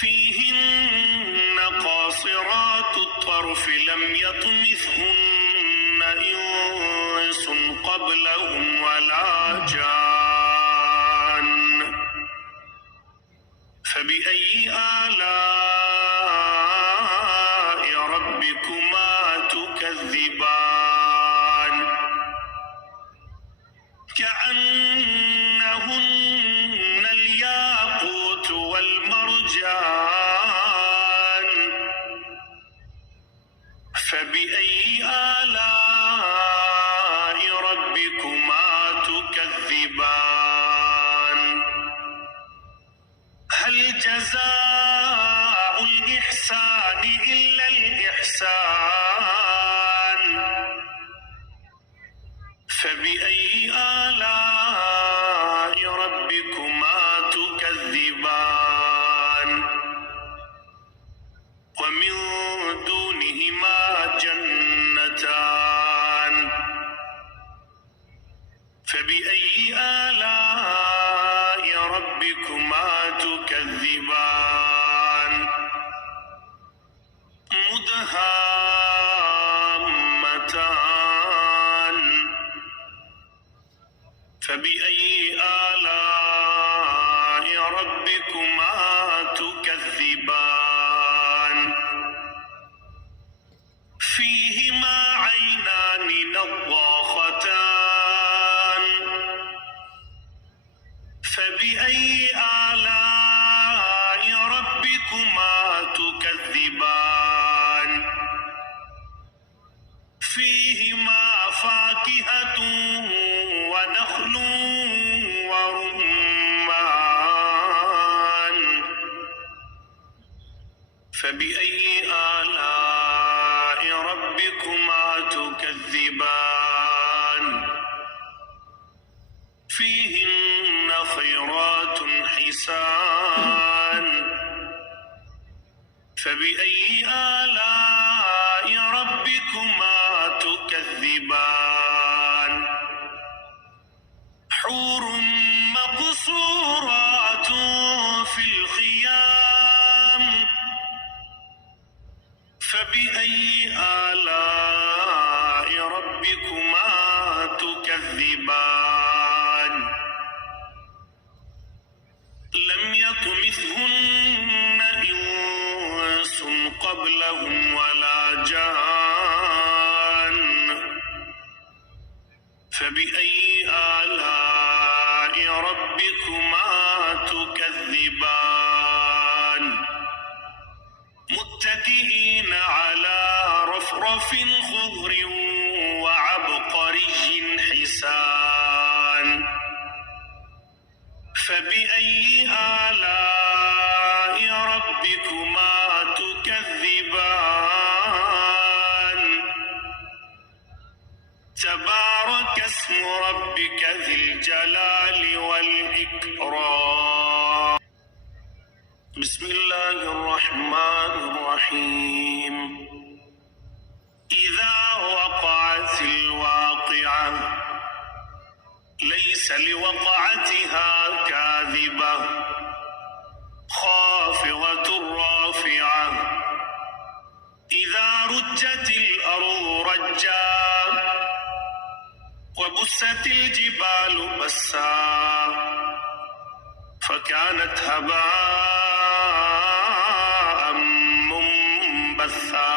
فيهن قاصرات الطرف لم يطمثهن إنس قبلهم ولا جان فبأي آلاء ربكما تكذبان كأنهن الياقوت والمرجان فبأي آلاء ربكما تكذبان هل جزاء الإحسان إلا الإحسان فبأي آلاء ربكما تكذبان ومن مدهامتان فبأي آلاء ربكما تكذبان فيهما عينان نضاختان فبأي آلاء ربكما تكذبان فيهما فاكهة ونخل ورمان فبأي آلاء ربكما تكذبان فيهن خيرات حسان فبأي آلاء ربكما تكذبان حور مقصورات في الخيام فبأي آلاء ربكما تكذبان لم يطمثهن إنس قبلهم ولا جان فبأي آلاء ربكما تكذبان متكئين على رفرف خضر وعبقري حسان فبأي آلاء ربكما تكذبان تبارك اسم ربك ذي الجلال والإكرام بسم الله الرحمن الرحيم إذا وقعت الواقعة ليس لوقعتها كاذبة خافضة رافعة إذا رجت الأرض رجا وبست الجبال بسا فكانت هباء منبثا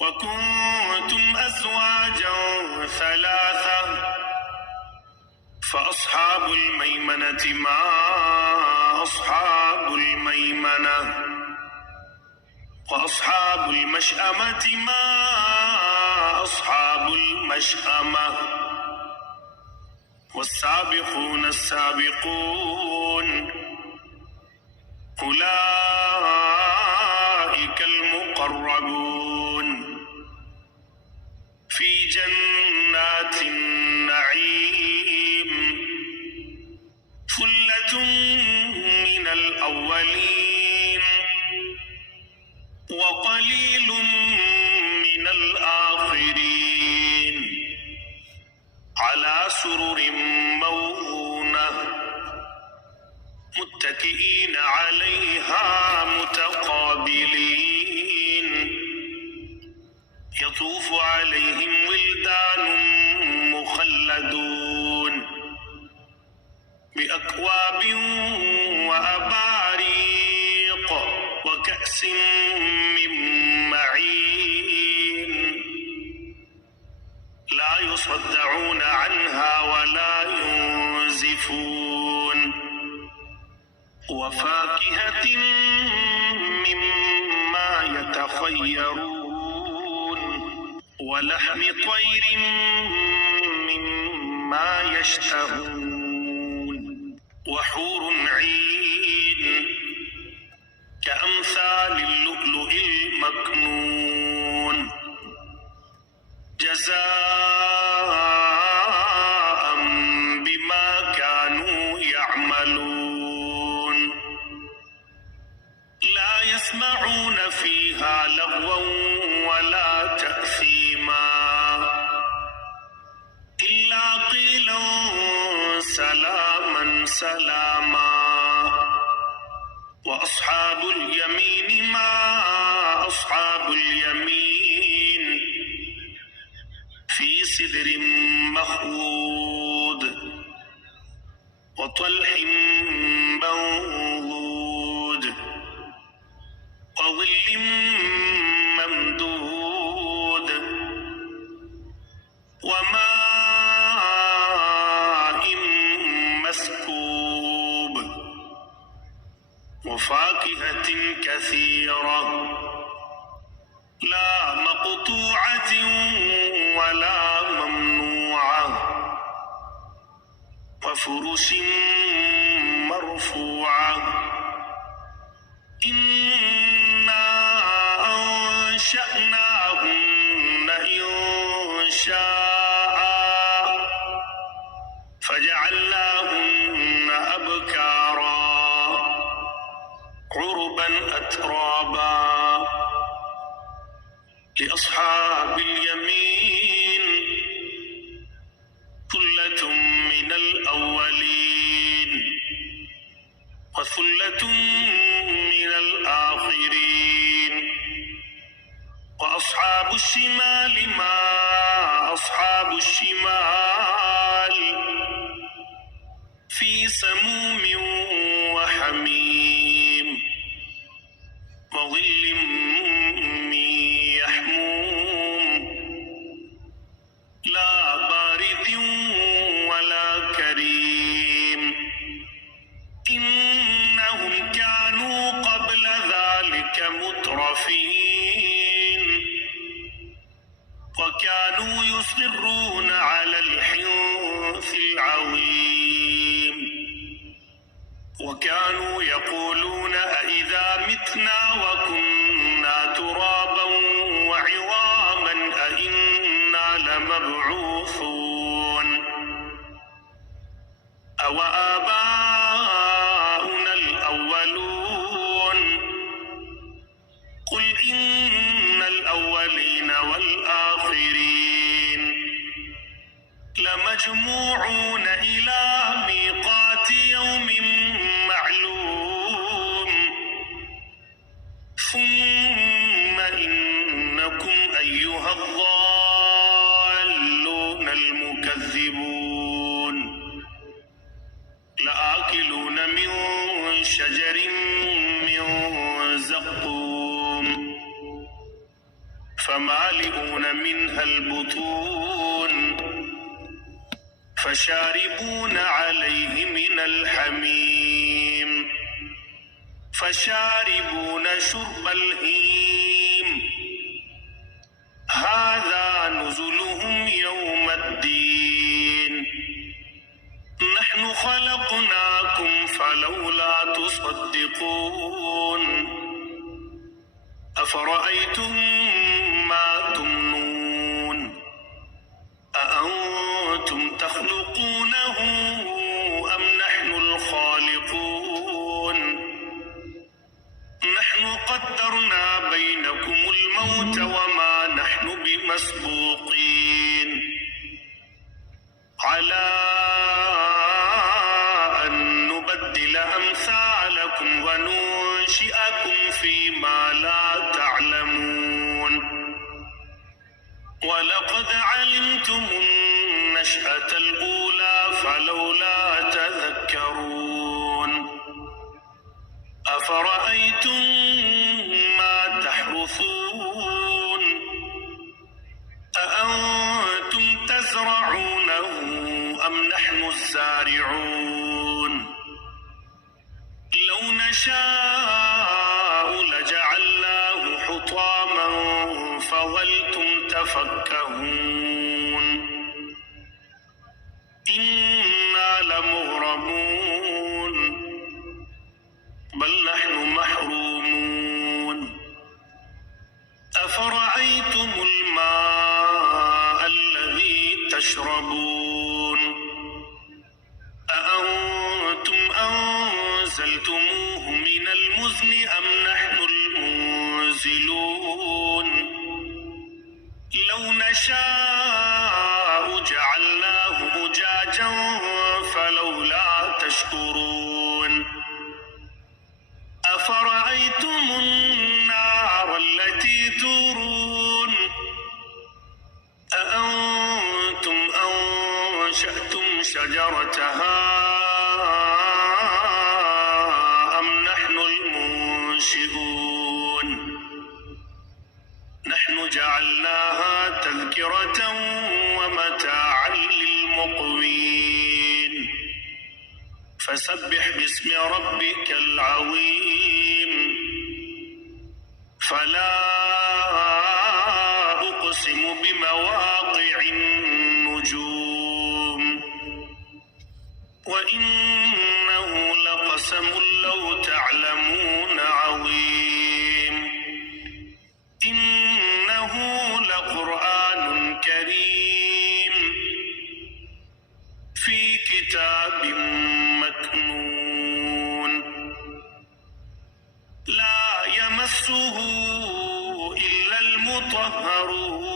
وكنتم أزواجا ثلاثة فأصحاب الميمنة ما أصحاب الميمنة وأصحاب المشأمة ما أصحاب المشأمة والسابقون السابقون أولئك المقربون في جنات النعيم ثلة من الأولين وقليل من الآخرين على سرر موضونة متكئين عليها متقابلين يطوف عليهم ولدان مخلدون بأكواب وأباريق وكأس من معين لا يصدعون عنها ولا ينزفون وفاكهة مما يتخيرون ولحم طير مما يشتهون وحور عين كأمثال اللؤلؤ المكنون جزاء بما كانوا يعملون لا يسمعون فيها لغوا ولا تأثيما إلا قيلا سلاما سلاما وأصحاب اليمين ما أصحاب اليمين في سدر مخضود وطلح منضود وظل ممدود وماء مسكوب وفاكهة كثيرة لا مقطوعة ولا ممنوعة وفرش مرفوعة إنا أنشأناهن إنشاء فجعلناهن أبكارا عربا أترابا لأصحاب اليمين ثلة من الأولين وثلة من الآخرين وأصحاب الشمال ما أصحاب الشمال في سموم وحميم وظل من يحموم لا بارد ولا كريم إنهم كانوا قبل ذلك مترفين وكانوا يصرون على الحنث العظيم وكانوا يقولون أإذا متنا وكنا ترابا وعظاما أإنا لمبعوثون أوآباؤنا الأولون قل إن الأولين والآخرين لمجموعون إلى ميقات يوم معلوم ثم إنكم أيها الضالون المكذبون لآكلون من شجر من زقوم فمالئون منها البطون فشاربون عليه من الحميم فشاربون شرب الهيم هذا نزلهم يوم الدين نحن خلقناكم فلولا تصدقون أفرأيتم ما تمنون أأنتم تخلقونه أم نحن الخالقون نحن قدرنا بينكم الموت وما نحن بمسبوقين على أن نبدل أمثالكم وننشئكم فيما لا تعلمون ولقد علمتم النشأة الأولى فلولا تذكرون أفرأيتم ما تحرثون أأنتم تزرعونه أم نحن الزارعون لو نشاء لجعلناه حطاما فظلتم تفكهون إنا لمغرمون بل نحن محرومون أفرأيتم الماء الذي تشربون أأنتم أنزلتموه من المزن أم نحن المنزلون لو نشاء جعلناه أجاجا فلولا تشكرون أفرأيتم النار التي تورون أأنتم أنشأتم شجرتها أم نحن المنشئون نحن جعلناها تذكرة ومتاعا للمقوين فسبح باسم ربك العظيم فلا أقسم بمواقع النجوم وإنه لقسم لو تعلمون عظيم إنه لقرآن كريم في كتاب مكنون لا يمسه إلا المطهرون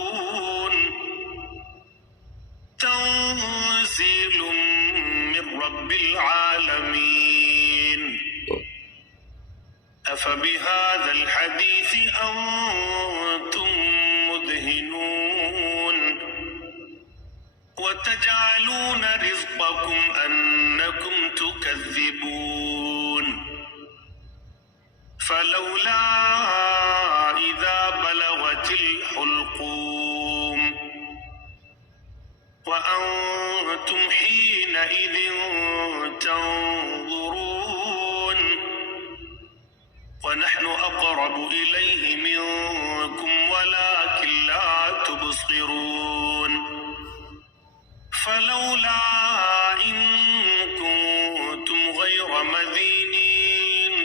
تنزيل من رب العالمين أفبهذا الحديث أنتم مدهنون وتجعلون رزقكم أنكم تكذبون فلولا إذا بلغت الحلقوم وأنتم حينئذ تنظرون ونحن أقرب إليه منكم ولكن لا تبصرون فلولا إن كنتم غير مدينين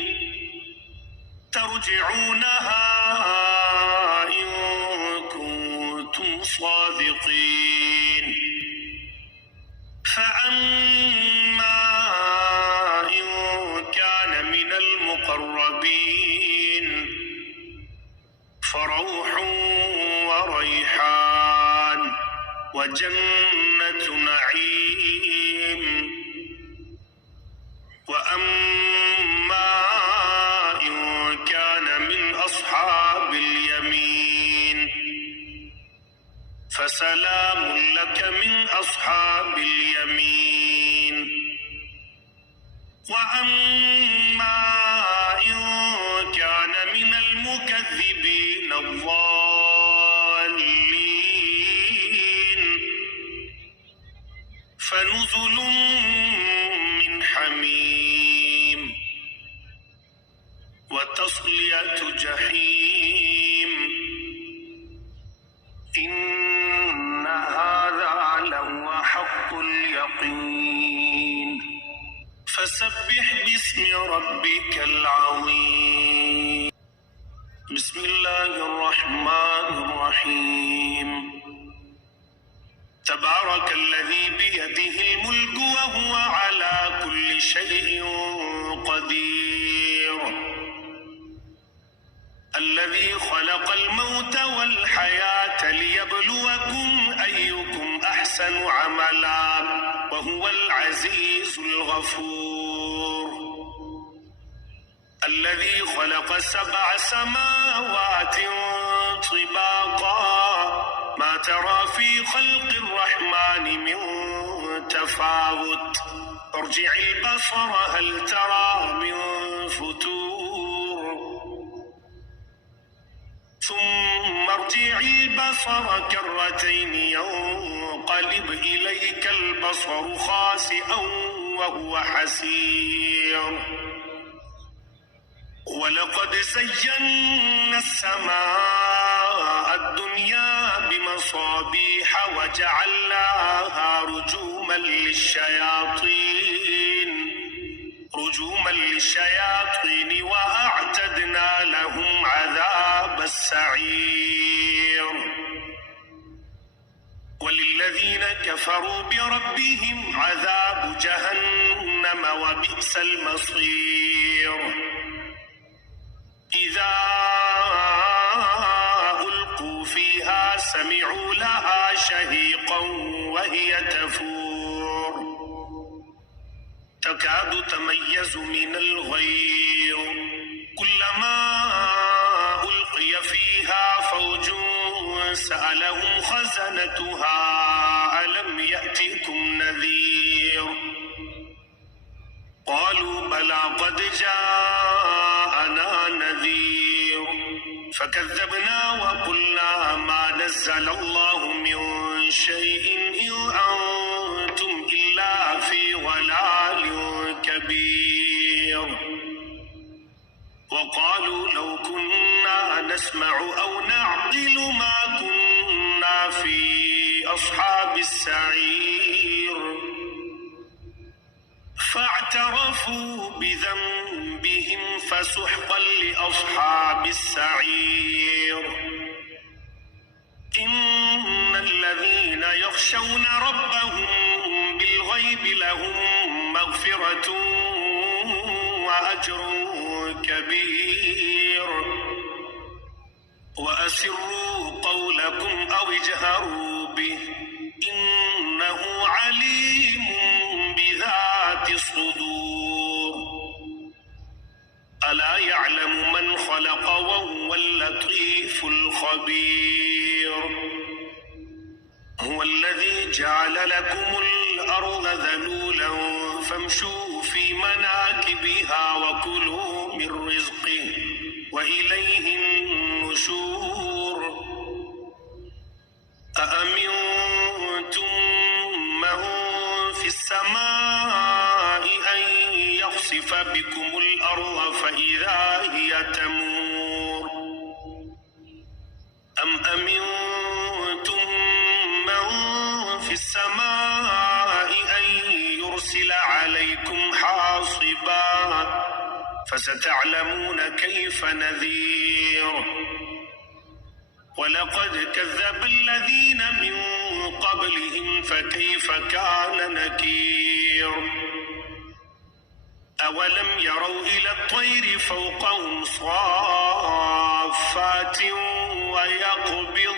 ترجعونها إن كنتم صادقين فأما إن كان من المقربين فروح وريحان وجنة نعيم وأما إن كان من أصحاب اليمين فسلام لك من أصحاب اليمين وأما إن كان من المكذبين الضالين فنزل من حميم وتصلية جحيم إن هذا لهو حق اليقين فسبح باسم ربك العظيم بسم الله الرحمن الرحيم تبارك الذي بيده الملك وهو على كل شيء قدير الذي خلق الموت والحياة ليبلوكم أيكم أحسن عملا وهو العزيز الغفور الذي خلق 7 سماوات طباقا ما ترى في خلق الرحمن من تفاوت ارجع البصر هل ترى من فتور ثم ارجع البصر كرتين ينقلب إليك البصر خاسئا وهو حسير ولقد زينا السماء الدنيا بمصابيح وجعلناها رجوما للشياطين وأعتدنا لهم عذاب السعير وللذين كفروا بربهم عذاب جهنم وبئس المصير إذا ألقوا فيها سمعوا لها شهيقا وهي تفور تكاد تميز من الغيظ كلما السماء ألقي فيها فوج سألهم خزنتها ألم يأتكم نذير قالوا بلى قد جاءنا نذير فكذبنا وقلنا ما نزل الله من شيء إن أنتم إلا في ضلال كبير وقالوا لو كنا نسمع أو نعقل ما كنا في أصحاب السعير فاعترفوا بذنبهم فسحقا لأصحاب السعير إن الذين يخشون ربهم بالغيب لهم مغفرة وأجر كبير وأسروا قولكم أو اجهروا به إنه عليم بذات الصدور ألا يعلم من خلق وهو اللطيف الخبير هو الذي جعل لكم الأرض ذلولا فامشوا في مناكبها وكلوا من رزقه وإليه النشور أأمنتم من في السماء أن يخسف بكم الأرض فإذا هي تمور أم أمنتم من في السماء أن يرسل عليكم حاصبا فستعلمون كيف نذير ولقد كذب الذين من قبلهم فكيف كان نكير أولم يروا إلى الطير فوقهم صافات ويقبض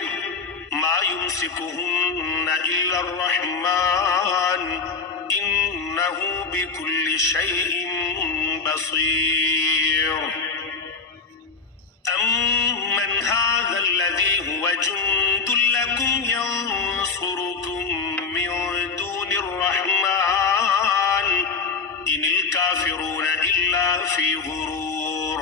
ما يمسكهن إلا الرحمن إنه بكل شيء بصير أمن هذا الذي هو جند لكم ينصركم من دون الرحمن إن الكافرون إلا في غرور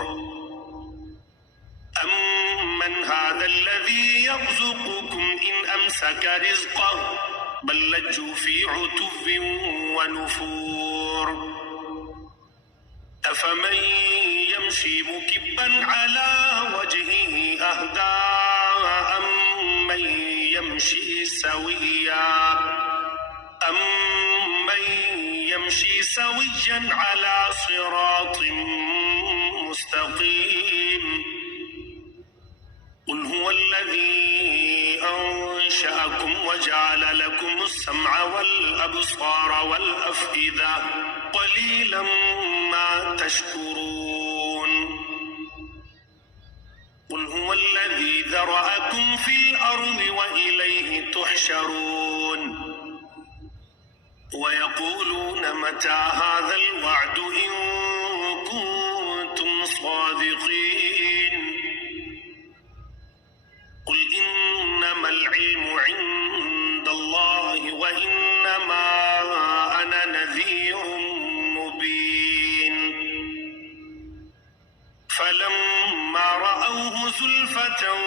أمن هذا الذي يرزقكم إن أمسك رزقه بل لجوا في عتو ونفور أفمن يمشي مكبا على وجهه أهدى أمن يمشي سويا على صراط مستقيم قل هو الذي أنشأكم وجعل لكم السمع والأبصار والأفئدة قليلا ما تشكرون قل هو الذي ذرأكم في الأرض وإليه تحشرون ويقولون متى هذا الوعد إن كنتم صادقين قل إنما العلم عند الله وإنما أنا نذير مبين فلما رأوه زلفة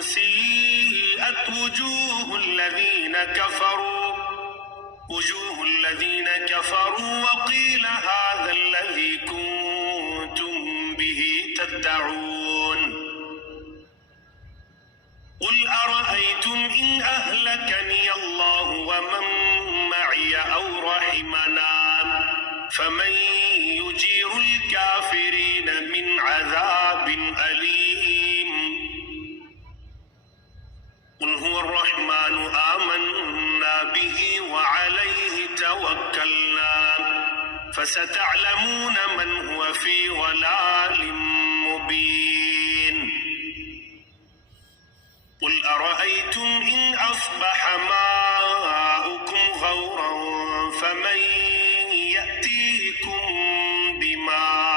سيئت وجوه الذين كفروا وقيل هذا الذي كنتم به تدعون قل أرأيتم إن أهلكني الله ومن معي أو رحمنا فمن يجير الكافرين من عذاب أليم قل هو الرحمن آمنا به وعليه توكلنا فستعلمون من هو في ضلال مبين قل أرأيتم إن أصبح ماؤكم غورا فمن يأتيكم بماء